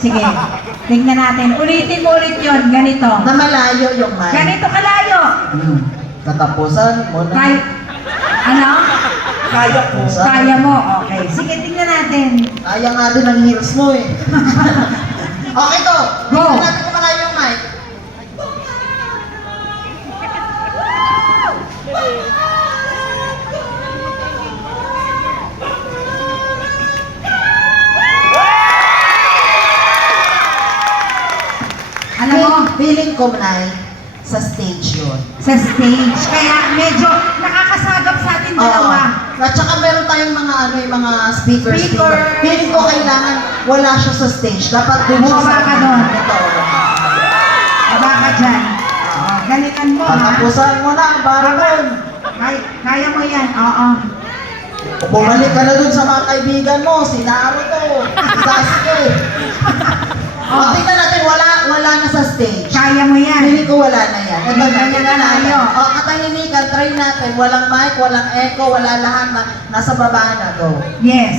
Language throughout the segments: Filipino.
Sige. Tingnan natin. Ulitin mo ulit yun. Ganito. Na malayo yung mic. Ganito kalayo. Katapusan mo na. Ano? Kaya ko. Kaya mo. Okay. Sige, tingnan natin. Kaya nga din ang heels mo eh. Okay to. Go. Tingnan natin kung malayo yung mic. Alam mo, Feeling ko, Nay, sa stage yun. sa stage. Kaya medyo nakakasagap sa atin dalawa. At saka meron tayong mga ano, yung mga speakers. Speakers. Feeling ko kailangan wala siya sa stage. Dapat doon siya Bumaba sa ka doon. Ito. Baba ka dyan. Galitan mo, ha? Patapusan mo na, baron. Kaya mo yan. Oo. Bumalik ka na dun sa mga kaibigan mo. Si Naruto. Si Sasuke. Tingnan natin, wala na sa stage. Kaya mo yan. Feeling ko wala na yan. Ito na, Ganyan tingnan na natin. tayo. Katahimikan, try natin. Walang mic, walang echo, wala lahat na nasa baba na. Go. Yes.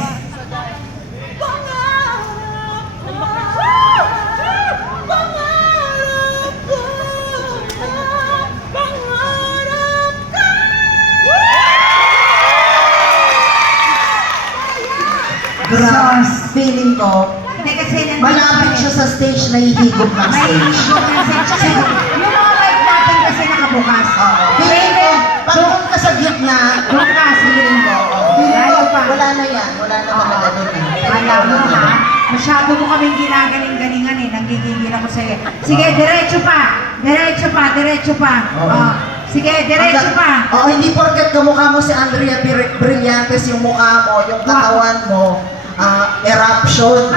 Grabe. Feeling ko, Hindi kasi malapit siya sa stage na ihigop ng May stage. kasi yung mga mic natin kasi nakabukas. Feeling ko, pag doon ka sa gitna, Bukas. feeling ko, Layo pa. wala na yan. Wala na talaga doon. Alam mo ha, masyado mo kaming ginagaling-galingan eh. Nanggigigil ako sa'yo. Sige, diretso pa. Diretso pa, diretso pa. Oh. Sige, diretso pa. Hindi porket kamukha mo si Andrea Brillantes, yung mukha mo, yung katawan mo, eruption.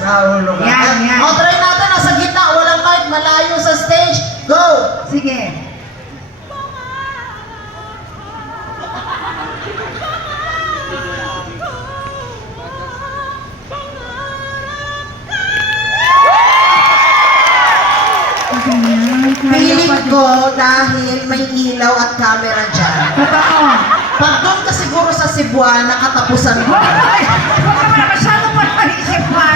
Raulo ka. Yan. Try natin, nasa gitna, walang mic, malayo sa stage. Go! Sige. Feeling ko dahil may ilaw at camera dyan. Totoo. Pag doon ka siguro sa Cebuana, katapusan mo.